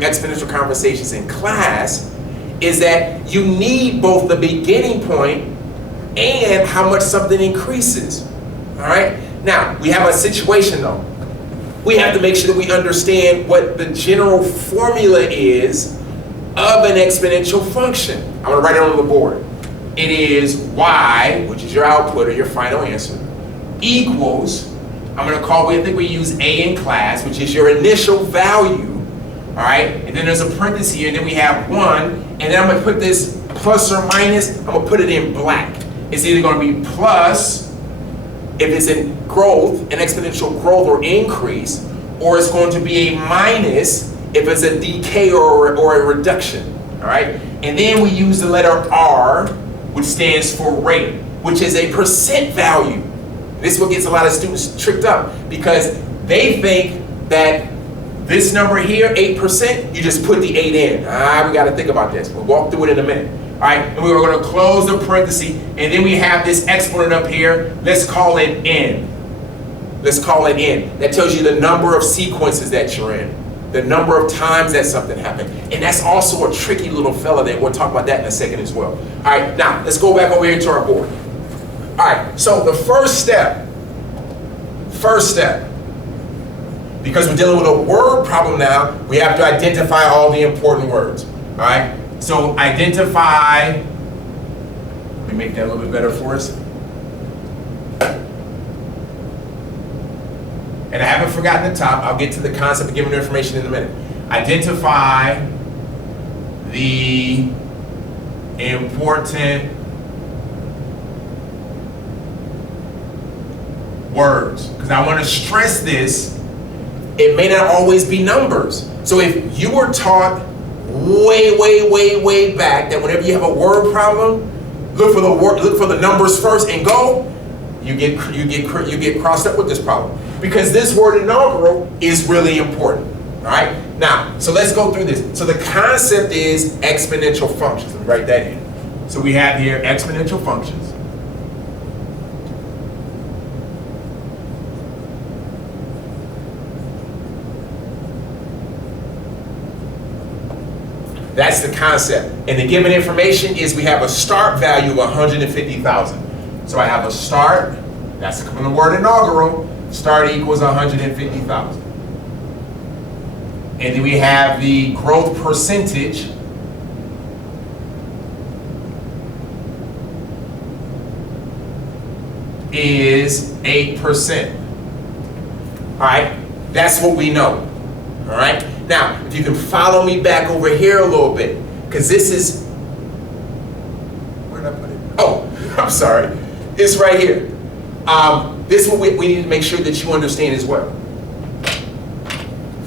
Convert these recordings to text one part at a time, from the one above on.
exponential conversations in class is that you need both the beginning point and how much something increases. All right? Now, we have a situation though. We have to make sure that we understand what the general formula is of an exponential function. I'm going to write it on the board. It is y, which is your output or your final answer, equals, I'm going to call, I think we use a in class, which is your initial value. All right, and then there's a parenthesis here, and then we have 1, and then I'm going to put this plus or minus, I'm going to put it in black. It's either going to be plus, if it's in growth, an exponential growth or increase, or it's going to be a minus if it's a decay or a reduction. All right, and then we use the letter R, which stands for rate, which is a percent value. This is what gets a lot of students tricked up, because they think that this number here, 8%, you just put the 8 in. We got to think about this. We'll walk through it in a minute. All right, and we're going to close the parenthesis, and then we have this exponent up here. Let's call it n. Let's call it n. That tells you the number of sequences that you're in, the number of times that something happened. And that's also a tricky little fella there. We'll talk about that in a second as well. All right, now let's go back over here to our board. All right, so the first step, because we're dealing with a word problem now, we have to identify all the important words. All right, so identify, let me make that a little bit better for us. And I haven't forgotten the top. I'll get to the concept of giving information in a minute. Identify the important words. Because I want to stress this, it may not always be numbers. So if you were taught way back that whenever you have a word problem, look for the numbers first and go, you get crossed up with this problem. Because this word inaugural is really important. All right? Now, so let's go through this. So the concept is exponential functions. Let me write that in. So we have here exponential functions. That's the concept. And the given information is we have a start value of 150,000. So I have a start, that's from the word inaugural, start equals 150,000. And then we have the growth percentage, is 8%. All right, that's what we know. All right. Now, if you can follow me back over here a little bit, because this is, where did I put it? Oh, I'm sorry. It's right here. This is what we need to make sure that you understand as well.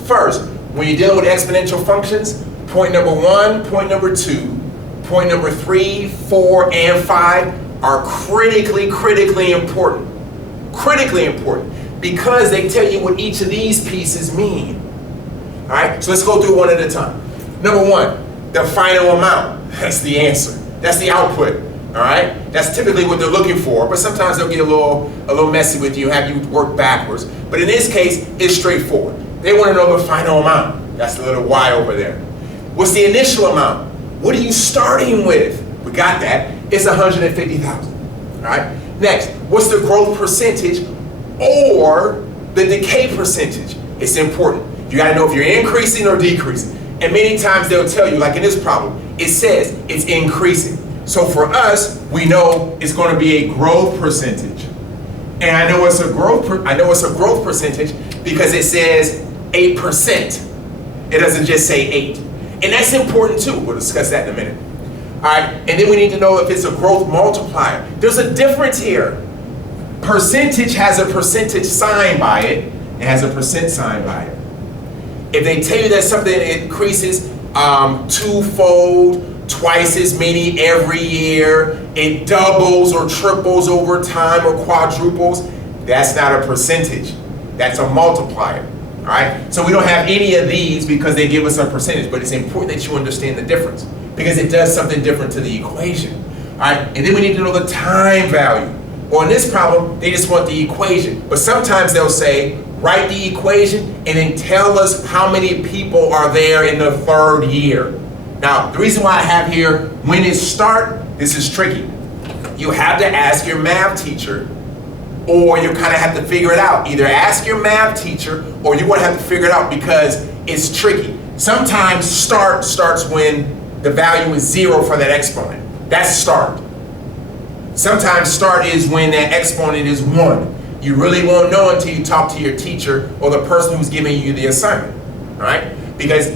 First, when you're dealing with exponential functions, point number 1, point number 2, point number 3, 4, and 5 are critically important. Critically important, because they tell you what each of these pieces mean. All right, so let's go through one at a time. Number 1, the final amount. That's the answer. That's the output. All right, that's typically what they're looking for, but sometimes they'll get a little messy with you, have you work backwards. But in this case, it's straightforward. They want to know the final amount. That's the little y over there. What's the initial amount? What are you starting with? We got that. It's 150,000. All right. Next, what's the growth percentage or the decay percentage? It's important. You got to know if you're increasing or decreasing. And many times they'll tell you, like in this problem, it says it's increasing. So for us, we know it's going to be a growth percentage. And I know it's a growth percentage because it says 8%. It doesn't just say 8. And that's important too. We'll discuss that in a minute. All right, and then we need to know if it's a growth multiplier. There's a difference here. Percentage has a percentage sign by it. It has a percent sign by it. If they tell you that something increases twofold, twice as many every year, it doubles or triples over time or quadruples, that's not a percentage. That's a multiplier. All right? So we don't have any of these because they give us a percentage, but it's important that you understand the difference because it does something different to the equation. All right? And then we need to know the time value. Or in this problem, they just want the equation. But sometimes they'll say, write the equation, and then tell us how many people are there in the third year. Now, the reason why I have here, when it start, this is tricky. You have to ask your math teacher, or you kind of have to figure it out. Either ask your math teacher, or you're going to have to figure it out because it's tricky. Sometimes start starts when the value is 0 for that exponent. That's start. Sometimes start is when that exponent is 1. You really won't know until you talk to your teacher or the person who's giving you the assignment, all right? Because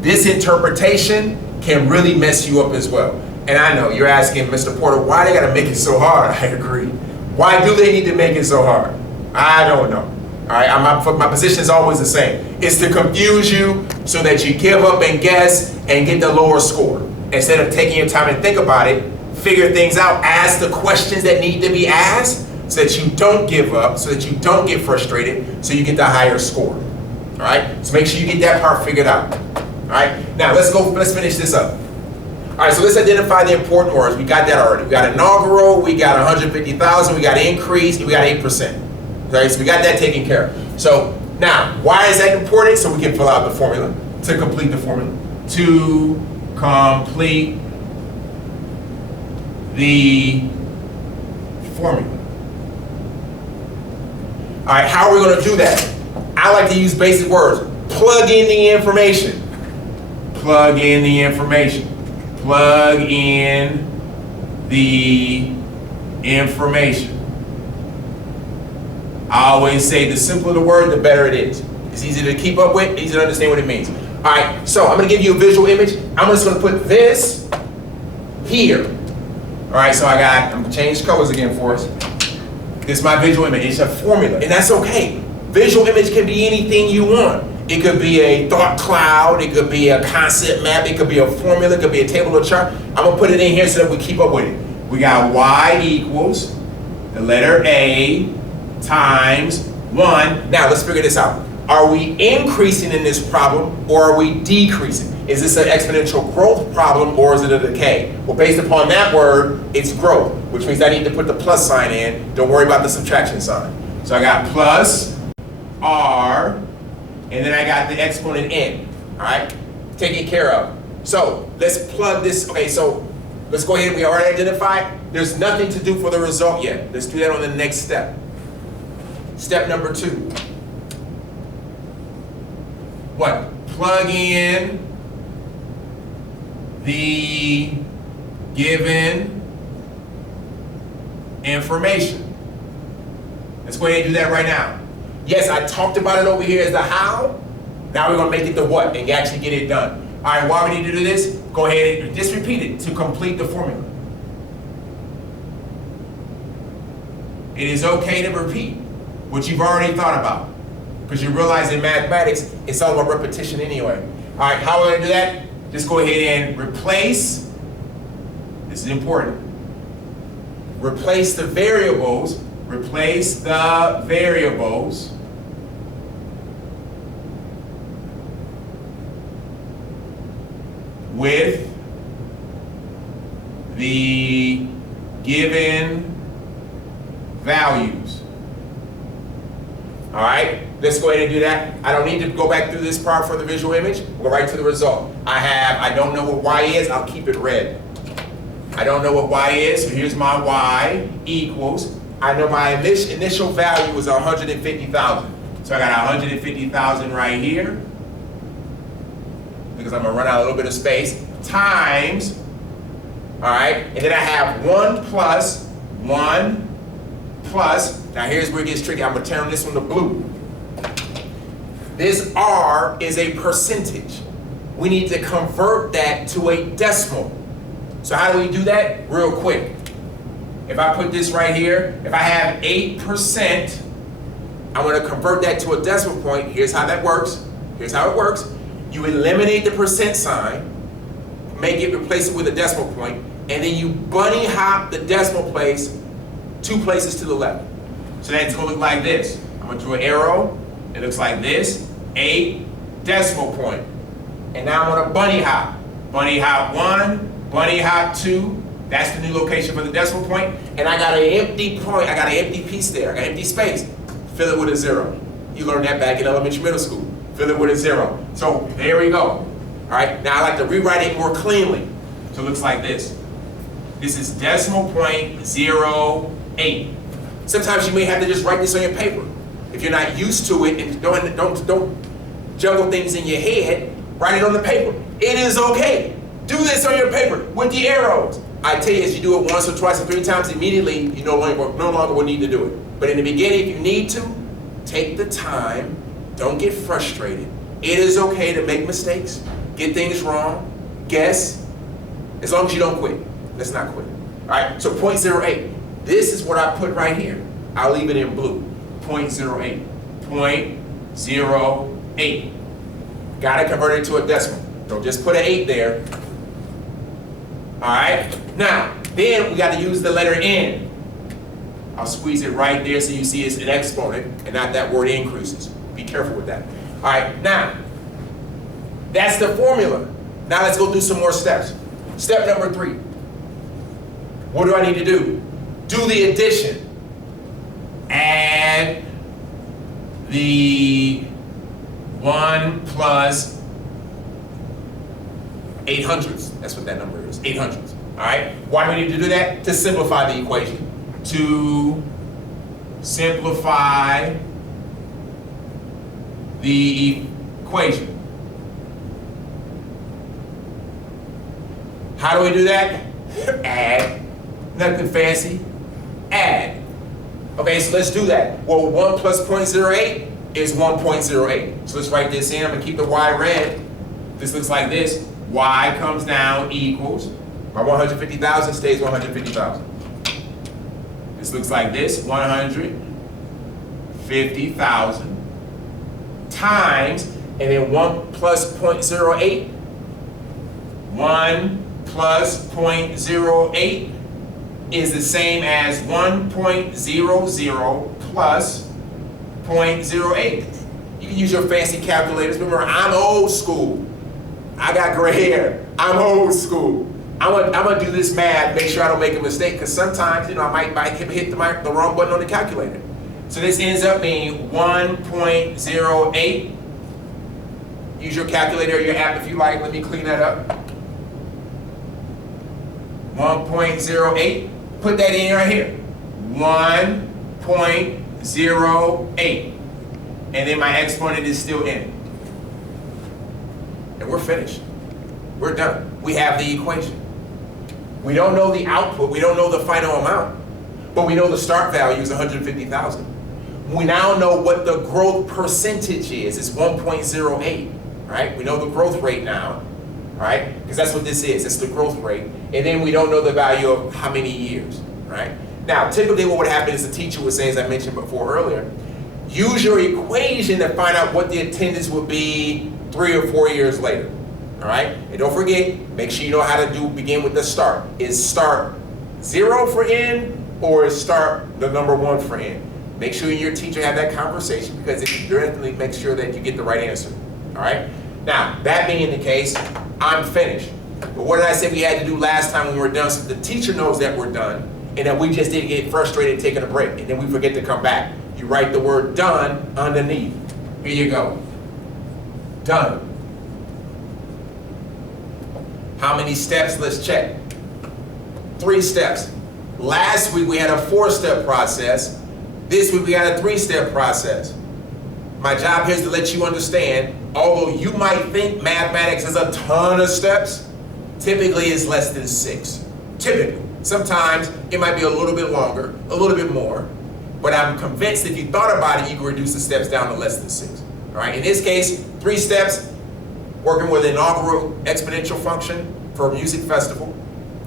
this interpretation can really mess you up as well. And I know you're asking, Mr. Porter, why they gotta make it so hard? I agree. Why do they need to make it so hard? I don't know. All right, my position is always the same. It's to confuse you so that you give up and guess and get the lower score. Instead of taking your time and think about it, figure things out, ask the questions that need to be asked so that you don't give up, so that you don't get frustrated, so you get the higher score. All right, so make sure you get that part figured out. All right, now let's finish this up. All right, so let's identify the important words. We got that already. We got inaugural, we got 150,000, we got increase, and we got 8%. Right, so we got that taken care of. So now, why is that important? So we can fill out the formula, to complete the formula. To complete the formula. All right, how are we going to do that? I like to use basic words. Plug in the information. Plug in the information. Plug in the information. I always say the simpler the word, the better it is. It's easy to keep up with, easy to understand what it means. All right, so I'm going to give you a visual image. I'm just going to put this here. All right, so I'm going to change colors again for us. This is my visual image. It's a formula, and that's okay. Visual image can be anything you want. It could be a thought cloud. It could be a concept map. It could be a formula. It could be a table or chart. I'm going to put it in here so that we keep up with it. We got y equals the letter A times 1. Now let's figure this out. Are we increasing in this problem or are we decreasing? Is this an exponential growth problem or is it a decay? Well, based upon that word, it's growth, which means I need to put the plus sign in. Don't worry about the subtraction sign. So I got plus R, and then I got the exponent n, all right? Taken care of. So let's plug this. Okay, so let's go ahead. We already identified. There's nothing to do for the result yet. Let's do that on the next step. Step number 2. What? Plug in the given information. Let's go ahead and do that right now. Yes, I talked about it over here as the how. Now we're going to make it the what and actually get it done. All right, why we need to do this? Go ahead and just repeat it to complete the formula. It is okay to repeat what you've already thought about, because you realize in mathematics, it's all about repetition anyway. All right, how are we going to do that? Just go ahead and replace, this is important, replace the variables with the given values. All right, let's go ahead and do that. I don't need to go back through this part for the visual image. We'll go right to the result. I don't know what y is, I'll keep it red. I don't know what y is, so here's my y equals, I know my initial value was 150,000. So I got 150,000 right here, because I'm gonna run out a little bit of space, times, all right, and then I have 1 plus, now here's where it gets tricky. I'm gonna turn this one to blue. This R is a percentage. We need to convert that to a decimal. So how do we do that? Real quick. If I put this right here, if I have 8%, I'm gonna convert that to a decimal point. Here's how that works. Here's how it works. You eliminate the percent sign, replace it with a decimal point, and then you bunny hop the decimal place 2 places to the left. So that's gonna look like this. I'm gonna do an arrow. It looks like this, 8 decimal point. And now I'm gonna bunny hop. Bunny hop 1, bunny hop 2. That's the new location for the decimal point. And I got an empty point, I got an empty piece there, an empty space. Fill it with a 0. You learned that back in elementary, middle school. Fill it with a 0. So there we go. All right, now I like to rewrite it more cleanly. So it looks like this. This is decimal point 0.08. Sometimes you may have to just write this on your paper. If you're not used to it and don't juggle things in your head, write it on the paper. It is okay. Do this on your paper with the arrows. I tell you, as you do it once or twice or 3 times, immediately you no longer will need to do it. But in the beginning, if you need to, take the time. Don't get frustrated. It is okay to make mistakes, get things wrong, guess, as long as you don't quit. Let's not quit. All right, so 0.08. This is what I put right here. I'll leave it in blue. 0.08. 0.08. Got to convert it to a decimal. Don't just put an 8 there. All right. Now, then we got to use the letter N. I'll squeeze it right there so you see it's an exponent and not that word increases. Be careful with that. All right. Now, that's the formula. Now let's go through some more steps. Step number 3. What do I need to do? Do the addition. Add the 1 plus 800ths. That's what that number is, 800ths. All right? Why do we need to do that? To simplify the equation. To simplify the equation. How do we do that? Add. Nothing fancy. Add. Okay, so let's do that. Well, 1 plus 0.08 is 1.08. So let's write this in. I'm going to keep the y red. This looks like this. Y comes down equals, my 150,000 stays 150,000. This looks like this, 150,000 times, and then 1 plus 0.08. 1 plus 0.08 is the same as 1.00 plus 0.08. You can use your fancy calculators. Remember, I'm old school. I got gray hair. I'm old school. I'm gonna do this math, make sure I don't make a mistake, because sometimes, I might hit the wrong button on the calculator. So this ends up being 1.08. Use your calculator or your app if you like. Let me clean that up. 1.08. Put that in right here. 1.08. And then my exponent is still in. And we're finished. We're done. We have the equation. We don't know the output. We don't know the final amount. But we know the start value is 150,000. We now know what the growth percentage is. It's 1.08. Right? We know the growth rate now. Right? Because that's what this is. It's the growth rate. And then we don't know the value of how many years. Right? Now, typically what would happen is the teacher would say, as I mentioned before earlier, use your equation to find out what the attendance would be 3 or 4 years later. All right? And don't forget, make sure you know how to begin with the start. Is start 0 for N, or is start the number 1 for N? Make sure you and your teacher have that conversation, because it definitely makes sure that you get the right answer. All right? Now, that being the case, I'm finished. But what did I say we had to do last time when we were done, so the teacher knows that we're done, and that we just didn't get frustrated taking a break, and then we forget to come back? You write the word done underneath. Here you go. Done. How many steps? Let's check. 3 steps. Last week we had a 4-step process. This week we got a 3-step process. My job here is to let you understand, although you might think mathematics is a ton of steps, typically it's less than 6. Typically. Sometimes it might be a little bit longer, a little bit more, but I'm convinced if you thought about it, you can reduce the steps down to less than 6. All right, in this case, 3 steps, working with an inaugural exponential function for a music festival,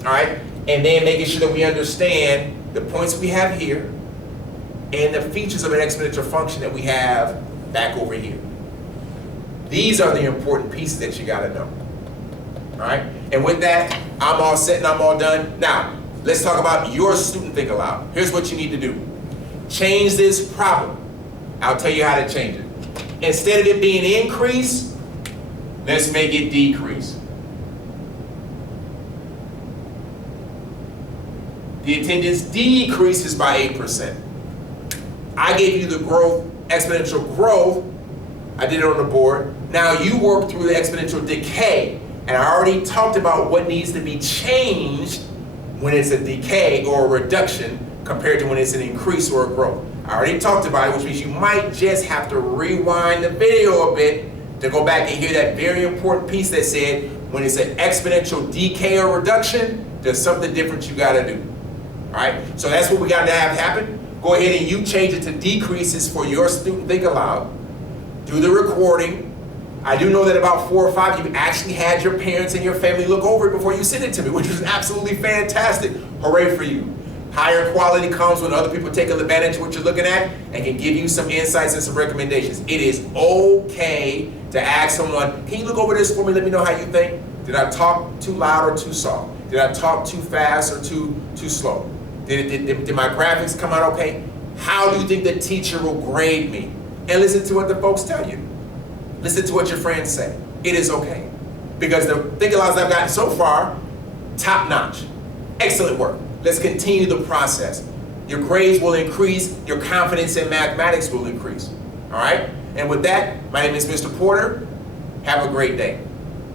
all right, and then making sure that we understand the points we have here and the features of an exponential function that we have back over here. These are the important pieces that you got to know, all right? And with that, I'm all set and I'm all done. Now, let's talk about your student think aloud. Here's what you need to do. Change this problem. I'll tell you how to change it. Instead of it being increase, let's make it decrease. The attendance decreases by 8%. I gave you the growth exponential growth, I did it on the board. Now you work through the exponential decay. And I already talked about what needs to be changed when it's a decay or a reduction compared to when it's an increase or a growth. I already talked about it, which means you might just have to rewind the video a bit to go back and hear that very important piece that said when it's an exponential decay or reduction, there's something different you got to do. All right, so that's what we got to have happen. Go ahead and you change it to decreases for your student Think Aloud. Do the recording. I do know that about 4 or 5 you actually had your parents and your family look over it before you sent it to me, which was absolutely fantastic. Hooray for you. Higher quality comes when other people take advantage of what you're looking at and can give you some insights and some recommendations. It is okay to ask someone, can you look over this for me? Let me know how you think. Did I talk too loud or too soft? Did I talk too fast or too slow? Did my graphics come out okay? How do you think the teacher will grade me? And listen to what the folks tell you. Listen to what your friends say. It is okay. Because the Think Alouds I've gotten so far, top notch. Excellent work. Let's continue the process. Your grades will increase. Your confidence in mathematics will increase. All right? And with that, my name is Mr. Porter. Have a great day.